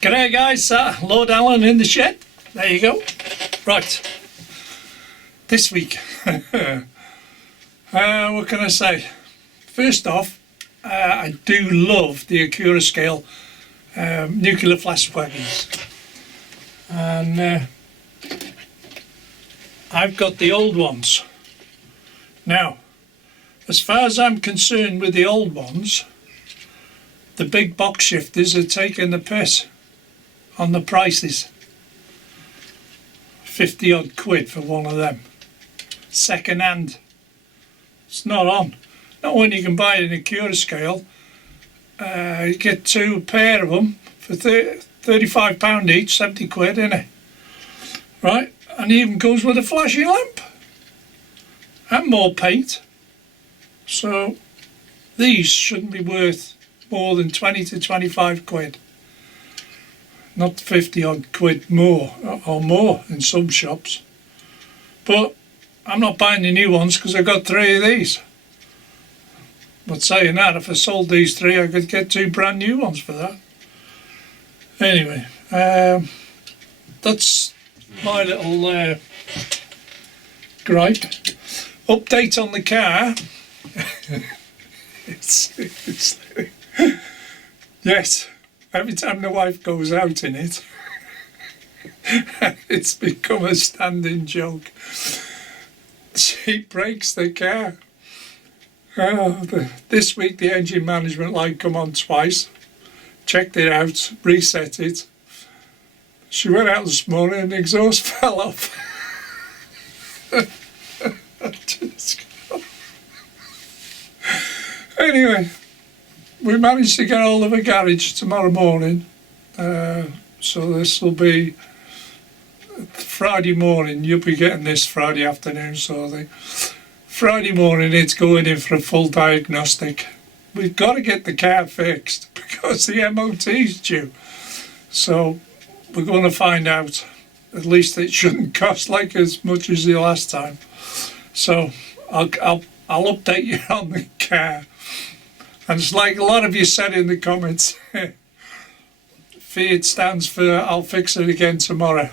G'day guys, Lord Allen in the shed. There you go. Right, this week, what can I say? First off, I do love the Acura scale nuclear flash wagons, and I've got the old ones. Now, as far as I'm concerned with the old ones, the big box shifters are taking the piss on the prices. 50 odd quid for one of them, second hand. It's not on. Not when you can buy an Acura scale. You get two pair of them for £35 each, 70 quid, innit? Right, and it even comes with a flashing lamp and more paint. So these shouldn't be worth more than 20 to 25 quid. Not 50 odd quid more, or more in some shops. But I'm not buying the new ones because I've got 3 of these. But saying that, if I sold these 3, I could get 2 brand new ones for that. Anyway, that's my little gripe. Update on the car. Yes, every time the wife goes out in it, it's become a standing joke. She breaks the car. This week the engine management light come on twice. Checked it out, reset it. She went out this morning and the exhaust fell off. Anyway, we managed to get hold of a garage tomorrow morning. So this will be Friday morning. You'll be getting this Friday afternoon, so I think. Friday morning it's going in for a full diagnostic. We've got to get the car fixed because the MOT's due. So we're going to find out. At least it shouldn't cost like as much as the last time. So I'll update you on the car. And it's like a lot of you said in the comments, Fiat stands for I'll fix it again tomorrow.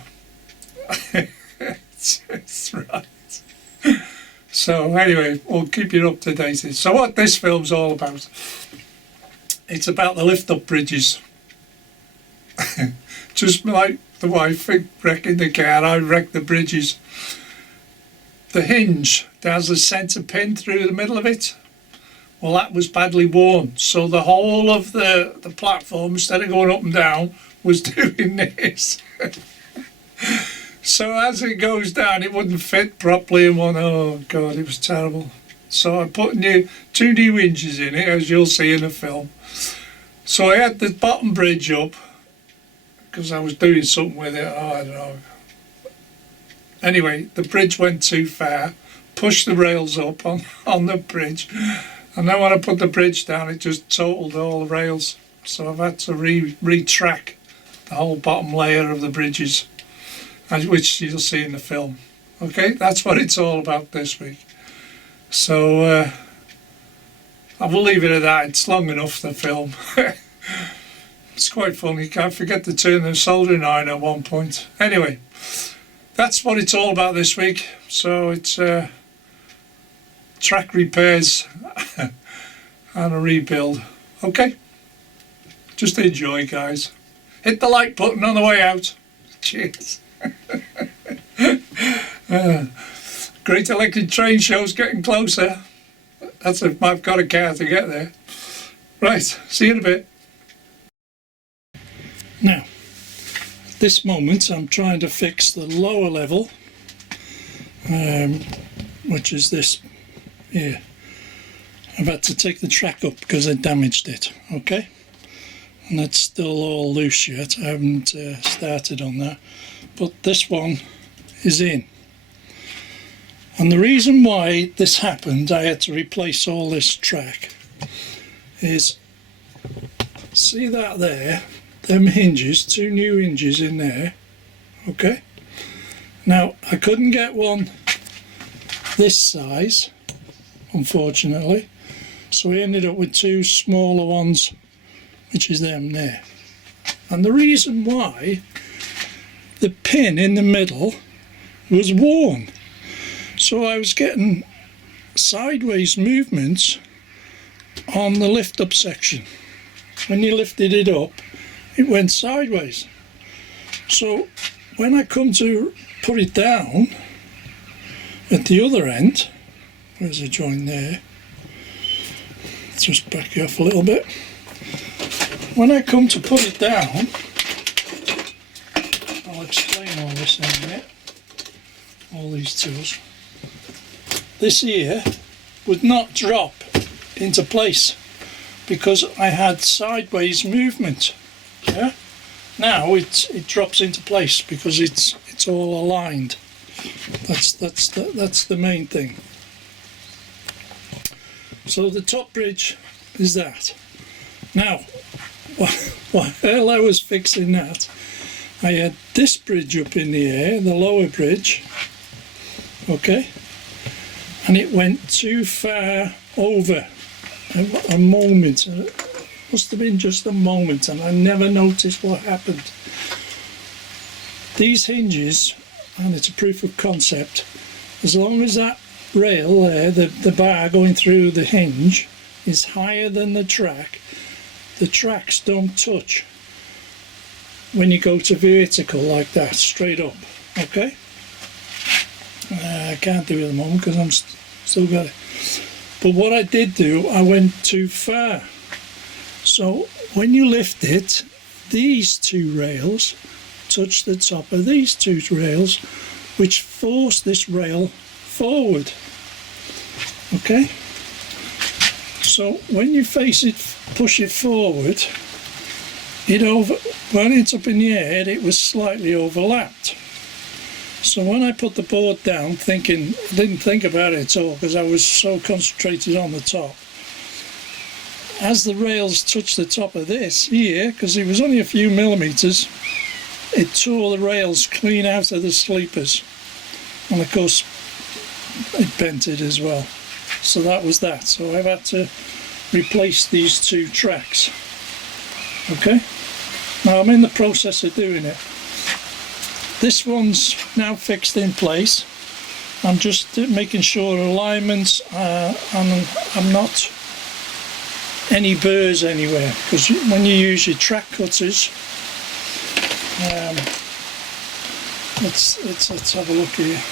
It's right. So anyway, we'll keep you up to date. So what this film's all about, it's about the lift-up bridges. Just like the wife wrecking the car, I wrecked the bridges. The hinge, there's a centre pin through the middle of it. Well, that was badly worn, so the whole of the platform, instead of going up and down, was doing this. So as it goes down, it wouldn't fit properly, and oh God, it was terrible. So I put 2 new hinges in it, as you'll see in the film. So I had the bottom bridge up, because I was doing something with it, I don't know. Anyway, the bridge went too far, pushed the rails up on the bridge, and then when I put the bridge down, it just totaled all the rails. So I've had to retrack the whole bottom layer of the bridges, which you'll see in the film. Okay, that's what it's all about this week. So I will leave it at that. It's long enough, the film. It's quite funny. You can't forget to turn the soldering iron at one point. Anyway, that's what it's all about this week. So it's track repairs and a rebuild. Okay, just enjoy, guys. Hit the like button on the way out. Cheers. Great Electric Train Show's getting closer. That's if I've got a car to get there. Right, see you in a bit. Now, at this moment I'm trying to fix the lower level, which is this here. I've had to take the track up because I damaged it, okay? And that's still all loose yet. I haven't started on that. But this one is in. And the reason why this happened, I had to replace all this track, is, see that there? Them hinges, 2 new hinges in there, okay? Now, I couldn't get one this size, unfortunately, so we ended up with 2 smaller ones, which is them there. And the reason why, the pin in the middle was worn. So I was getting sideways movements on the lift up section. When you lifted it up, it went sideways. So when I come to put it down at the other end, there's a joint there, let's just back you off a little bit. When I come to put it down, I'll explain all this in a minute, all these tools. This here would not drop into place because I had sideways movement. Yeah? Now it drops into place because it's all aligned. That's the main thing. So the top bridge is that. Now, while I was fixing that, I had this bridge up in the air, the lower bridge, okay, and it went too far over. A moment, it must have been just a moment, and I never noticed what happened. These hinges, and it's a proof of concept, as long as that rail there, the bar going through the hinge, is higher than the tracks don't touch when you go to vertical like that, straight up, okay? I can't do it at the moment because I'm still got it. But what I did do, I went too far. So when you lift it, these two rails touch the top of these two rails, which force this rail forward. Okay? So when you push it forward, when it's up in the air, it was slightly overlapped. So when I put the board down, I didn't think about it at all because I was so concentrated on the top. As the rails touched the top of this here, because it was only a few millimeters, it tore the rails clean out of the sleepers. And of course, it bent it as well. So that was that. So I've had to replace these two tracks. Okay? Now I'm in the process of doing it. This one's now fixed in place. I'm just making sure alignments, I'm not any burrs anywhere, because when you use your track cutters, let's have a look here.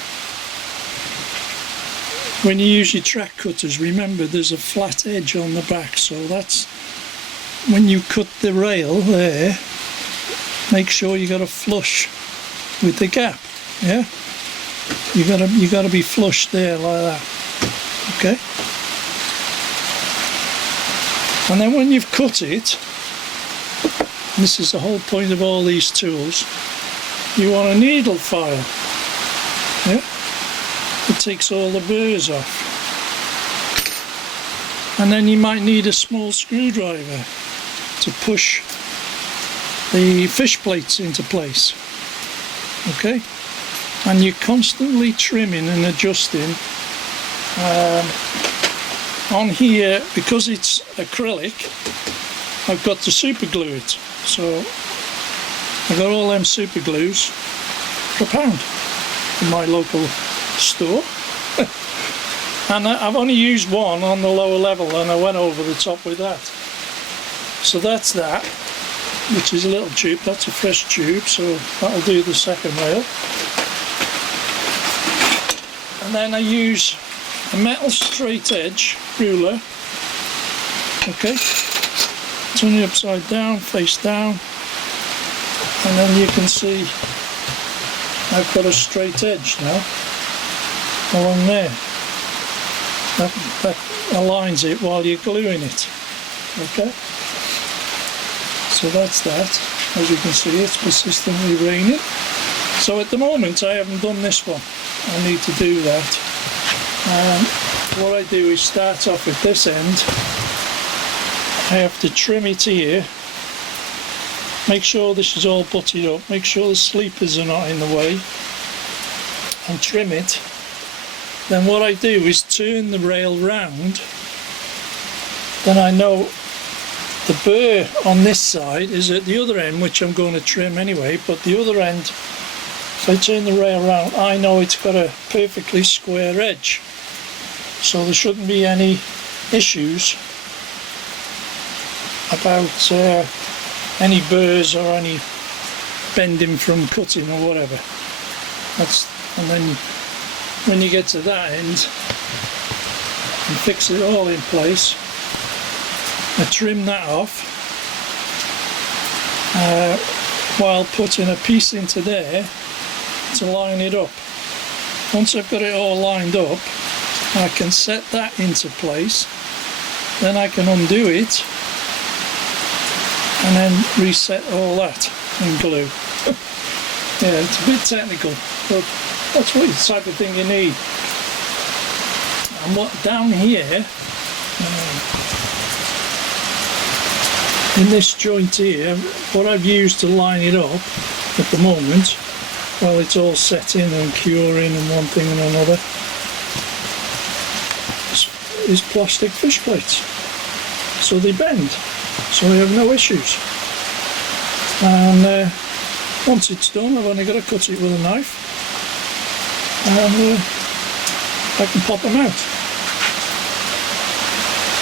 When you use your track cutters, remember there's a flat edge on the back, so that's when you cut the rail there, make sure you got a flush with the gap. Yeah, you gotta be flush there like that. Okay, and then when you've cut it, this is the whole point of all these tools, you want a needle file. Yeah, it takes all the burrs off, and then you might need a small screwdriver to push the fish plates into place. Okay, and you're constantly trimming and adjusting. On here, because it's acrylic, I've got to super glue it. So I got all them super glues for £1 in my local store. And I've only used one on the lower level, and I went over the top with that. So that's that, which is a little tube. That's a fresh tube, so that'll do the second rail. And then I use a metal straight edge ruler. Okay, turn it upside down, face down, and then you can see I've got a straight edge now along there. That aligns it while you're gluing it. Okay, so that's that. As you can see, it's persistently raining. So at the moment I haven't done this one. I need to do that. What I do is start off at this end. I have to trim it here, make sure this is all butted up, make sure the sleepers are not in the way, and trim it. Then what I do is turn the rail round. Then I know The burr on this side is at the other end, which I'm going to trim anyway, but the other end, if I turn the rail around, I know it's got a perfectly square edge. So there shouldn't be any issues about any burrs or any bending from cutting or whatever. And then when you get to that end and fix it all in place, I trim that off while putting a piece into there to line it up. Once I've got it all lined up, I can set that into place, then I can undo it and then reset all that in glue. Yeah, it's a bit technical, but that's what the type of thing you need. And what down here, in this joint here, what I've used to line it up at the moment, while it's all set in and curing and one thing and another, is plastic fish plates. So they bend, so I have no issues. And once it's done, I've only got to cut it with a knife, and I can pop them out.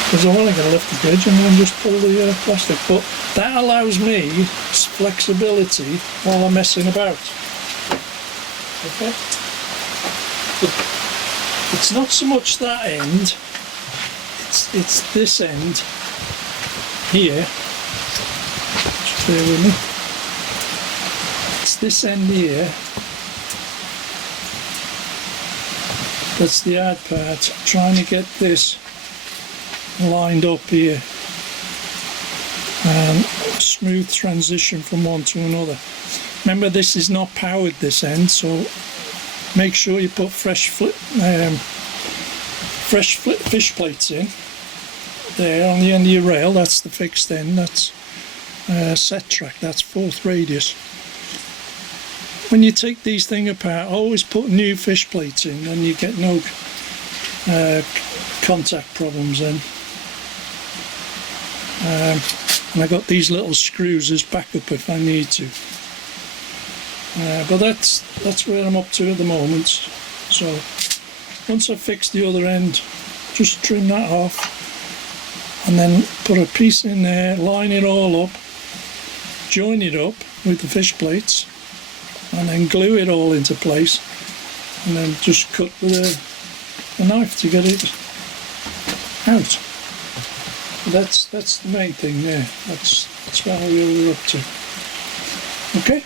Because I'm only going to lift the bridge and then just pull the plastic. But that allows me flexibility while I'm messing about. Okay? But it's not so much that end, it's this end here. Just bear with me. It's this end here. That's the hard part. Trying to get this lined up here and smooth transition from one to another. Remember, this is not powered this end, so make sure you put fresh fish plates in there on the end of your rail. That's the fixed end, that's set track, that's 4th radius. When you take these things apart, always put new fish plates in, and you get no contact problems then. And I got these little screws as backup if I need to. But that's where I'm up to at the moment. So once I've fixed the other end, just trim that off and then put a piece in there, line it all up, join it up with the fish plates, and then glue it all into place, and then just cut with a knife to get it out. That's the main thing there. That's what we're up to. Okay?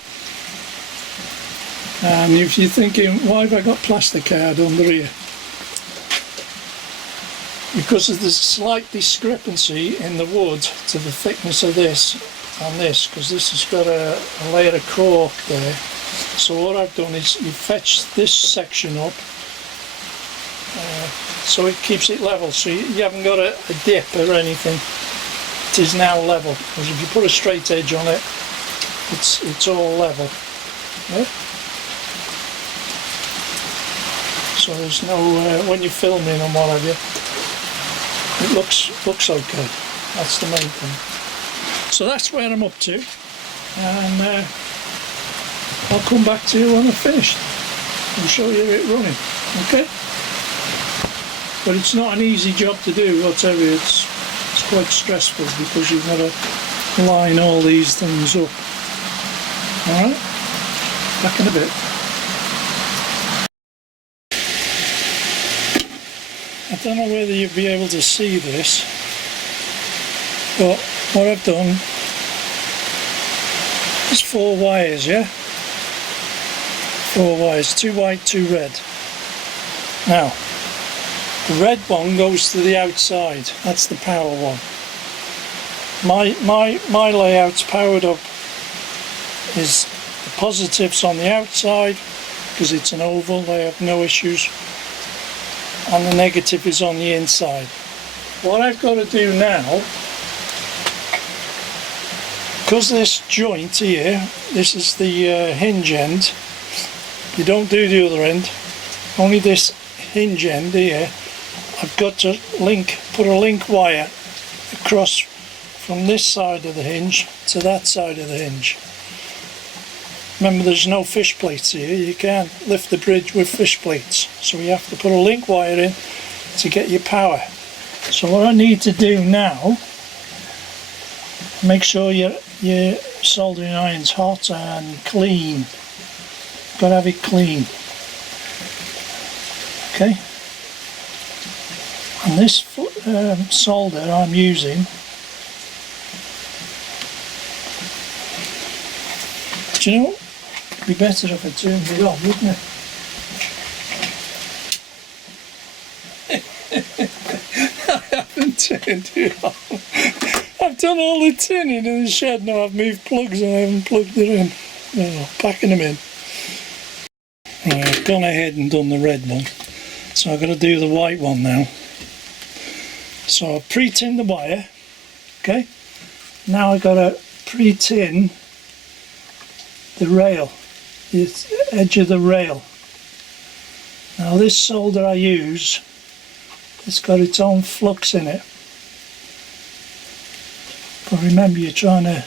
And if you're thinking, why have I got plastic card under here? Because there's a slight discrepancy in the wood to the thickness of this and this, because this has got a layer of cork there. So what I've done is you fetch this section up so it keeps it level, so you haven't got a dip or anything. It is now level, because if you put a straight edge on it, it's all level. Yeah? So there's no, when you're filming and what have you, it looks okay. That's the main thing. So that's where I'm up to, and I'll come back to you when I've finished and show you it running. Okay? But it's not an easy job to do, I'll tell you. It's quite stressful because you've got to line all these things up. Alright? Back in a bit. I don't know whether you'll be able to see this, but what I've done is 4 wires, yeah? 4 wires, 2 white, 2 red. Now, the red one goes to the outside, that's the power one. My layout's powered up is the positives on the outside, because it's an oval, they have no issues, and the negative is on the inside. What I've got to do now, because this joint here, this is the hinge end, you don't do the other end, only this hinge end here, I've got to put a link wire across from this side of the hinge to that side of the hinge. Remember, there's no fish plates here. You can't lift the bridge with fish plates, so you have to put a link wire in to get your power. So what I need to do now, make sure your soldering iron's hot and clean. Got to have it clean. Okay. And this solder I'm using, do you know, it'd be better if I turned it on, wouldn't it? I haven't turned it on. I've done all the tinning in the shed now. I've moved plugs and I haven't plugged it in. Oh, packing them in. Right, I've gone ahead and done the red one. So I've got to do the white one now. So I've pre-tinned the wire. Okay. Now I've got to pre-tin the rail, the edge of the rail. Now this solder I use, it's got its own flux in it. But remember, you're trying to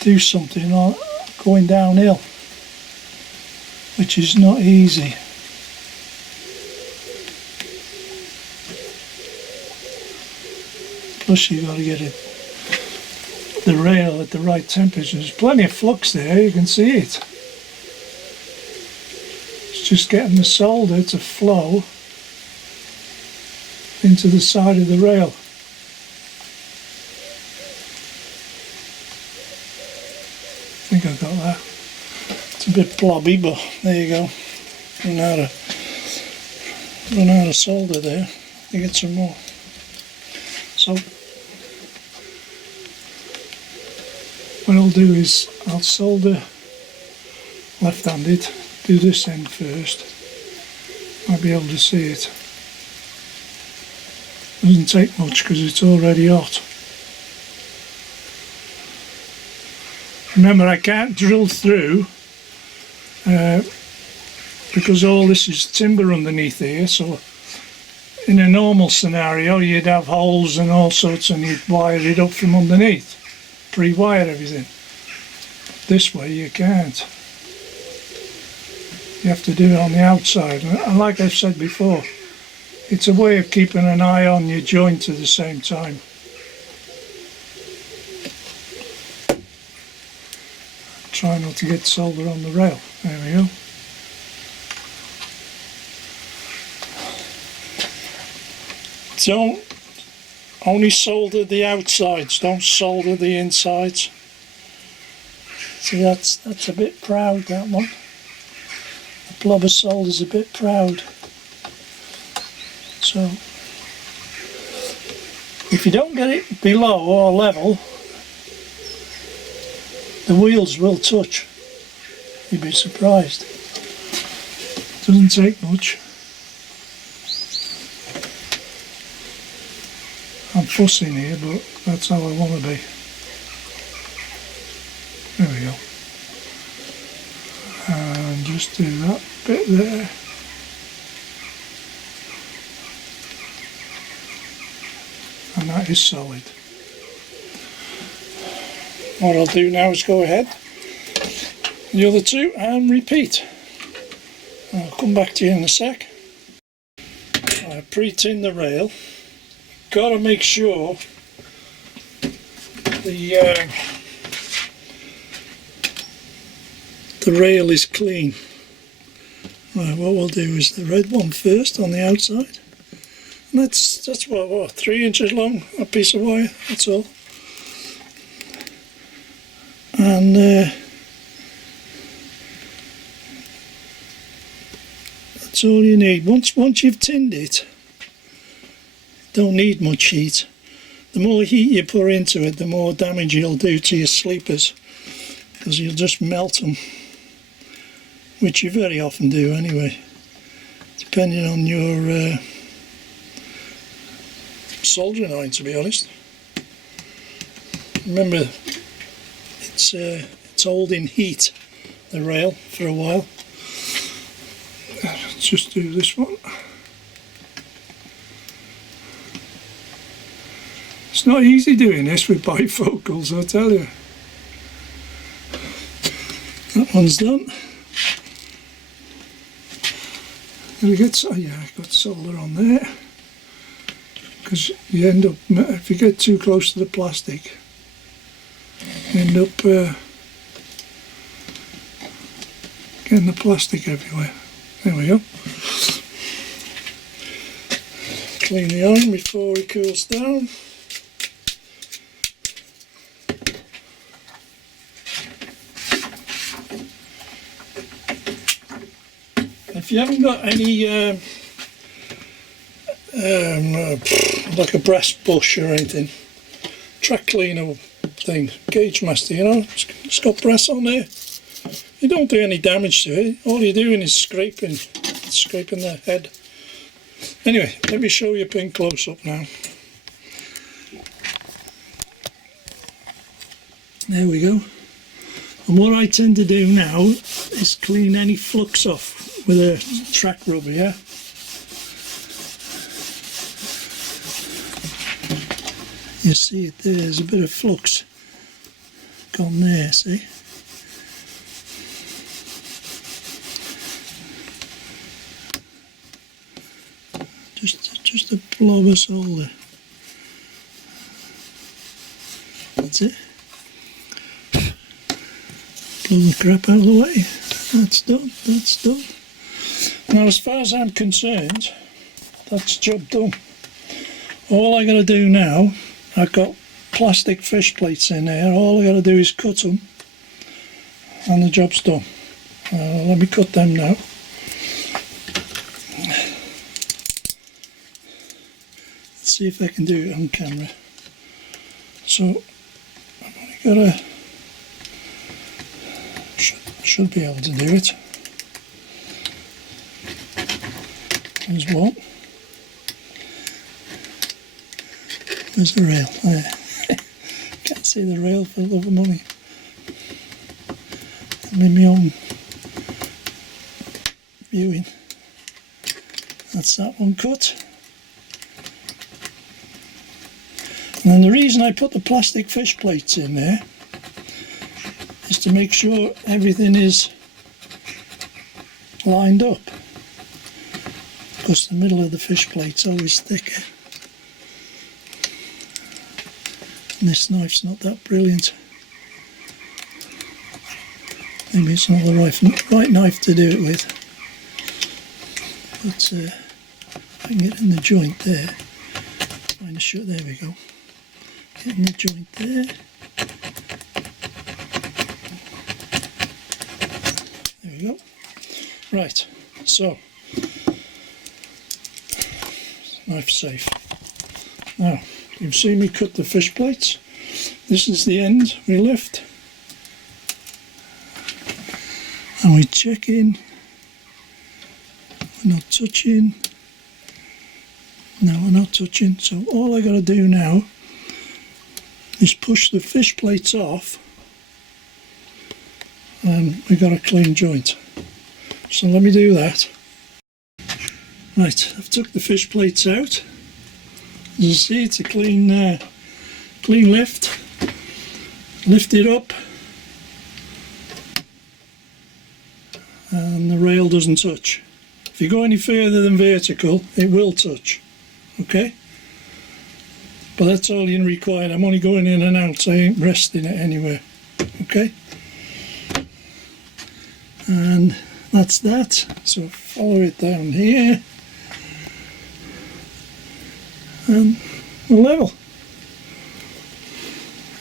do something or going downhill, which is not easy. Plus you've got to get the rail at the right temperature. There's plenty of flux there, you can see it. It's just getting the solder to flow into the side of the rail. I think I got that. It's a bit blobby, but there you go. Run out of solder there. I get some more. So what I'll do is I'll solder left-handed, do this end first. I'll be able to see it. Doesn't take much because it's already hot. Remember, I can't drill through because all this is timber underneath here, so in a normal scenario you'd have holes and all sorts and you'd wire it up from underneath, pre-wire everything. This way you can't. You have to do it on the outside, and like I've said before, it's a way of keeping an eye on your joint at the same time. Try not to get solder on the rail. There we go. Don't only solder the outsides, don't solder the insides. See, that's a bit proud, that one. The blob of solder's a bit proud. So if you don't get it below or level, the wheels will touch. You'd be surprised. Doesn't take much. I'm fussing here, but that's how I want to be. There we go. And just do that bit there. And that is solid. What I'll do now is go ahead, the other two, and repeat. I'll come back to you in a sec. I pre-tin the rail. Got to make sure the rail is clean. Right, what we'll do is the red one first on the outside. And that's what 3 inches long, a piece of wire, that's all. And that's all you need. Once you've tinned it, don't need much heat. The more heat you pour into it, the more damage you'll do to your sleepers, because you'll just melt them, which you very often do anyway, depending on your soldering iron, to be honest. Remember, it's holding heat, the rail, for a while. Let's just do this one. It's not easy doing this with bifocals, I tell you. That one's done. And it gets, oh yeah, I've got solder on there. Because you end up, if you get too close to the plastic, you end up getting the plastic everywhere. There we go. Clean the iron before it cools down. If you haven't got any like a brass bush or anything, track cleaner thing, gauge master, you know, it's got brass on there. You don't do any damage to it. All you're doing is scraping the head. Anyway, let me show you a pin close up now. There we go. And what I tend to do now is clean any flux off with a track rubber, yeah? You see it there, there's a bit of flux gone there, see? Just a blob of solder. That's it. Blow the crap out of the way. That's done, that's done. Now as far as I'm concerned, that's job done. All I got to do now, I've got plastic fish plates in there, all I got to do is cut them and the job's done. Let me cut them now. Let's see if I can do it on camera. So I've only got to, should be able to do it. There's one. Where's the rail? There. Can't see the rail for the love of money. I'm in my own viewing. That's that one cut. And then the reason I put the plastic fish plates in there is to make sure everything is lined up, because the middle of the fish plate's always thicker. And this knife's not that brilliant. Maybe it's not the right knife to do it with. But I can get in the joint there. Find a shut, there we go. Get in the joint there. There we go. Right, so knife safe. Now, you've seen me cut the fish plates. This is the end we left. And we check in. We're not touching. No, we're not touching. So all I got to do now is push the fish plates off, and we got a clean joint. So let me do that. Right, I've took the fish plates out. As you see, it's a clean, clean lift. Lift it up, and the rail doesn't touch. If you go any further than vertical, it will touch. Okay? But that's all you require. I'm only going in and out, so I ain't resting it anywhere. Okay? And that's that. So follow it down here. And we're level.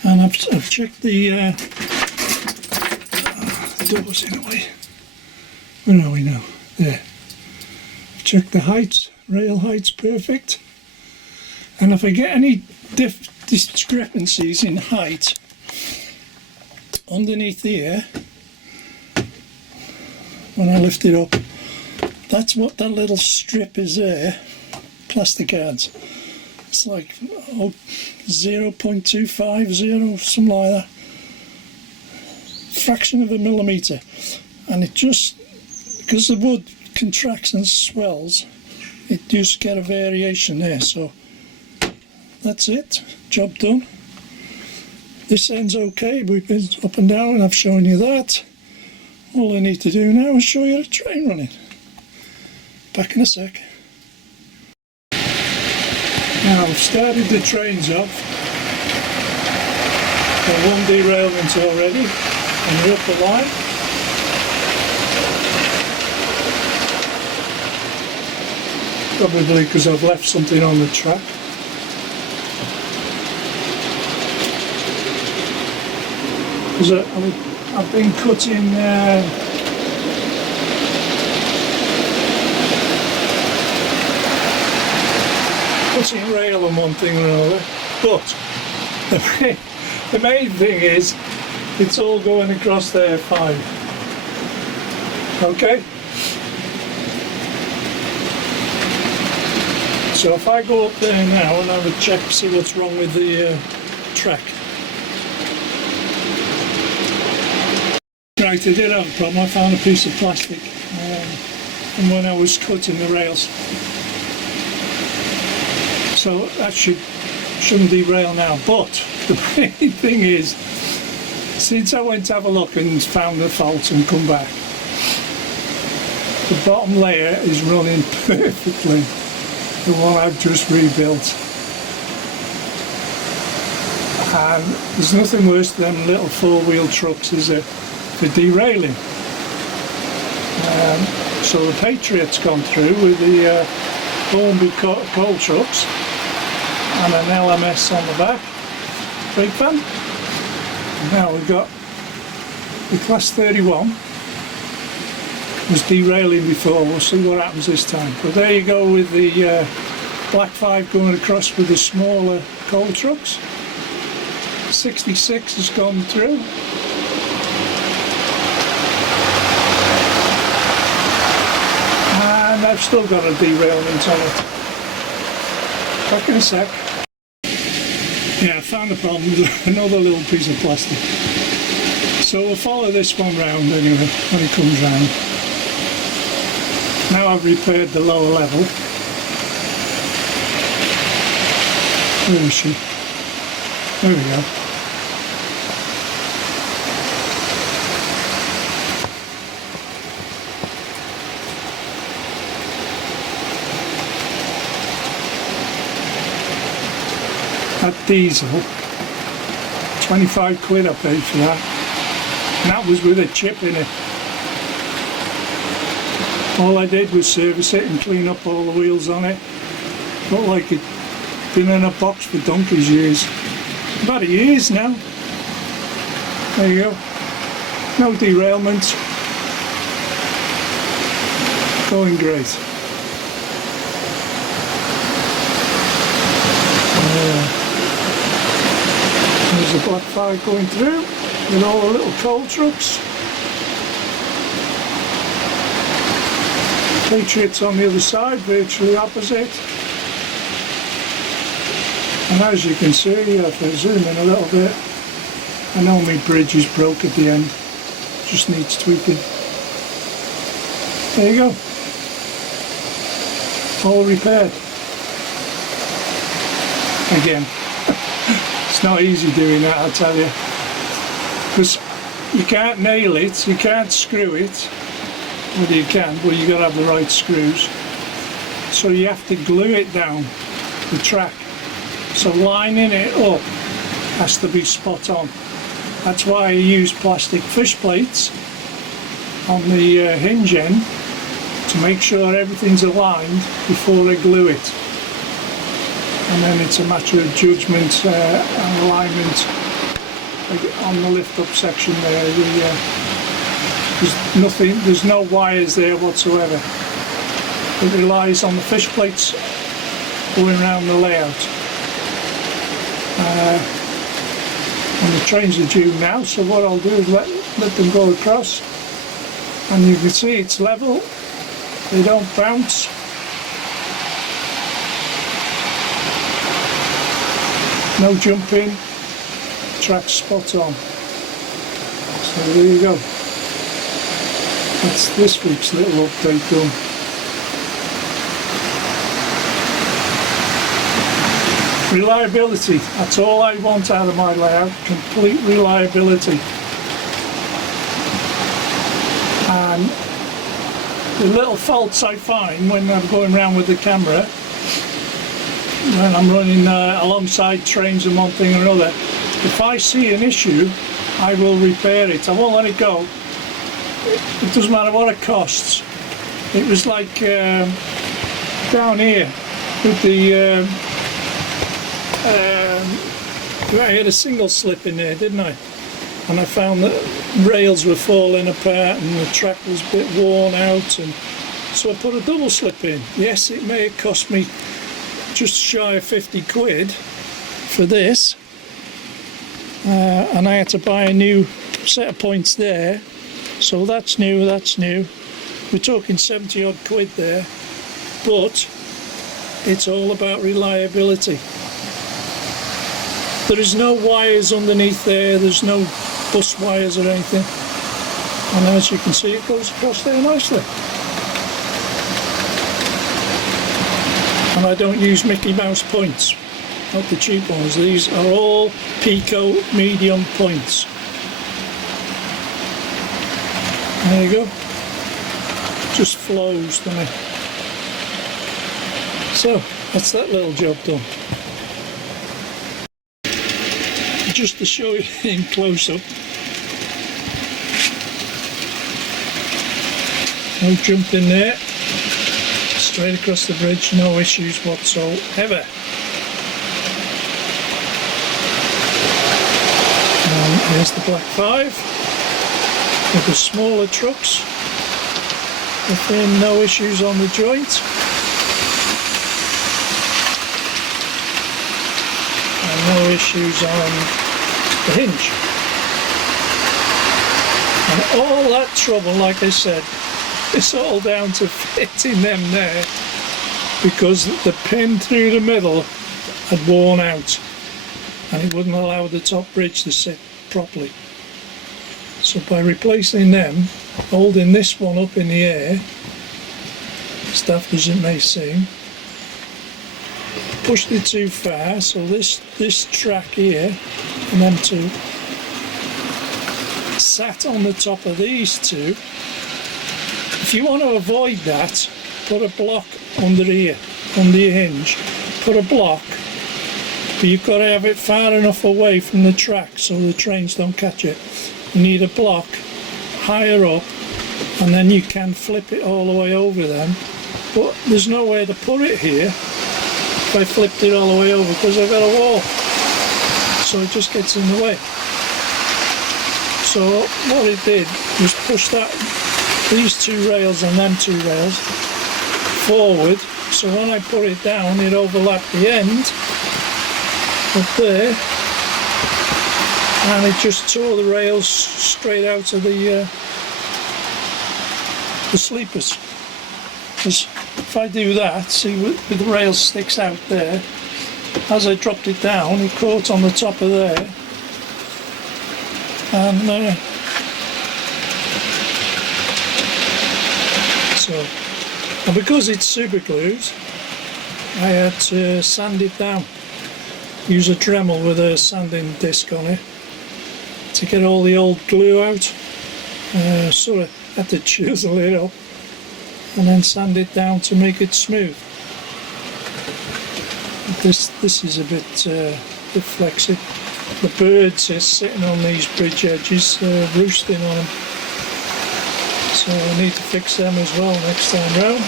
And I've checked the doors in a way. Where are we now? There. Check the heights, rail heights perfect. And if I get any discrepancies in height underneath here, when I lift it up, that's what that little strip is there, plastic cards. It's like 0.250, something like that. Fraction of a millimetre. And it just, because the wood contracts and swells, it just get a variation there. So that's it. job done. This end's okay, we've been up and down and I've shown you that. All I need to do now is show you the train running. Back in a sec. Now I've started the trains off. Got one derailment already on the upper line. Probably because I've left something on the track. Because I've been cutting rail on one thing or another, but the main thing is it's all going across there fine. Okay? So if I go up there now and have a check to see what's wrong with the track. Right, I did have a problem. I found a piece of plastic and when I was cutting the rails. So that shouldn't derail now. But the main thing is, since I went to have a look and found the fault and come back, the bottom layer is running perfectly. The one I've just rebuilt. And there's nothing worse than little four-wheel trucks, is there, for derailing. So the Patriot's gone through with the Hornby coal trucks and an LMS on the back, brake van. And now we've got the Class 31. Was derailing before, we'll see what happens this time. But there you go with the Black 5 going across with the smaller coal trucks. 66 has gone through. And I've still got a derailment on it. Back in a sec. Yeah, I found the problem with another little piece of plastic. So we'll follow this one round anyway, when it comes round. Now I've repaired the lower level. Where is she? There we go. That diesel, 25 quid I paid for that. And that was with a chip in it. All I did was service it and clean up all the wheels on it. Looked like it'd been in a box for donkey's years. About a year's now. There you go. No derailment. Going great. There's the Black 5 going through with all the little coal trucks. Patriots on the other side, virtually opposite. And as you can see, if I zoom in a little bit, I know my bridge is broke at the end, just needs tweaking. There you go, all repaired. Again, it's not easy doing that, I'll tell you, because you can't nail it, you can't screw it. Well, you can, but you've got to have the right screws. So you have to glue it down the track. So lining it up has to be spot on. That's why I use plastic fish plates on the hinge end to make sure everything's aligned before I glue it. And then it's a matter of judgment and alignment on the lift up section there. There's no wires there whatsoever. It relies on the fish plates going around the layout. And the trains are due now, so what I'll do is let them go across. And you can see it's level, they don't bounce. No jumping, track's spot on. So there you go. That's this week's little update done. Reliability, that's all I want out of my layout, complete reliability. And the little faults I find when I'm going around with the camera, when I'm running alongside trains and one thing or another, if I see an issue, I will repair it. I won't let it go. It doesn't matter what it costs. It was like down here with the I had a single slip in there, didn't I? And I found that rails were falling apart and the track was a bit worn out, and so I put a double slip in. Yes, it may have cost me just shy of 50 quid for this, and I had to buy a new set of points there, so that's new. We're talking 70 odd quid there, but it's all about reliability. There is no wires underneath there, there's no bus wires or anything, and as you can see, it goes across there nicely. And I don't use Mickey Mouse points, not the cheap ones. These are all Pico medium points. There you go. Just flows, doesn't it? So that's that little job done. Just to show you in close up. No jump in there. Straight across the bridge, no issues whatsoever. And here's the Black 5 with the smaller trucks. Again, no issues on the joint. And no issues on the hinge. And all that trouble, like I said, it's all down to fitting them there, because the pin through the middle had worn out and it wouldn't allow the top bridge to sit properly. So by replacing them, holding this one up in the air, as daft as it may seem, pushed it too far, so this track here and them two sat on the top of these two. If you want to avoid that, put a block under here, under your hinge. Put a block, but you've got to have it far enough away from the track so the trains don't catch it. You need a block higher up, and then you can flip it all the way over them. But there's nowhere to put it here if I flipped it all the way over, because I've got a wall. So it just gets in the way. So what it did was push these two rails and them two rails forward, so when I put it down it overlapped the end up there, and it just tore the rails straight out of the sleepers. Because if I do that, see with the rail sticks out there, as I dropped it down it caught on the top of there, and and because it's super glued, I had to sand it down. Use a Dremel with a sanding disc on it to get all the old glue out. Sort of had to chisel it up and then sand it down to make it smooth. This is a bit flexy. The birds are sitting on these bridge edges, roosting on them. So I need to fix them as well next time round.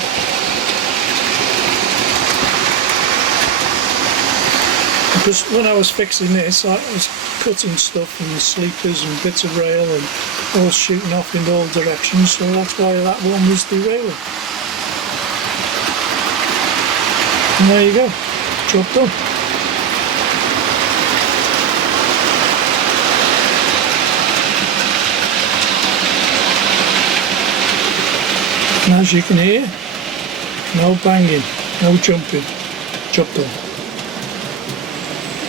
Because when I was fixing this, I was cutting stuff from the sleepers and bits of rail and all shooting off in all directions, so that's why that one was derailing. And there you go, job done. And as you can hear, no banging, no jumping, job done.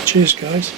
Cheers guys.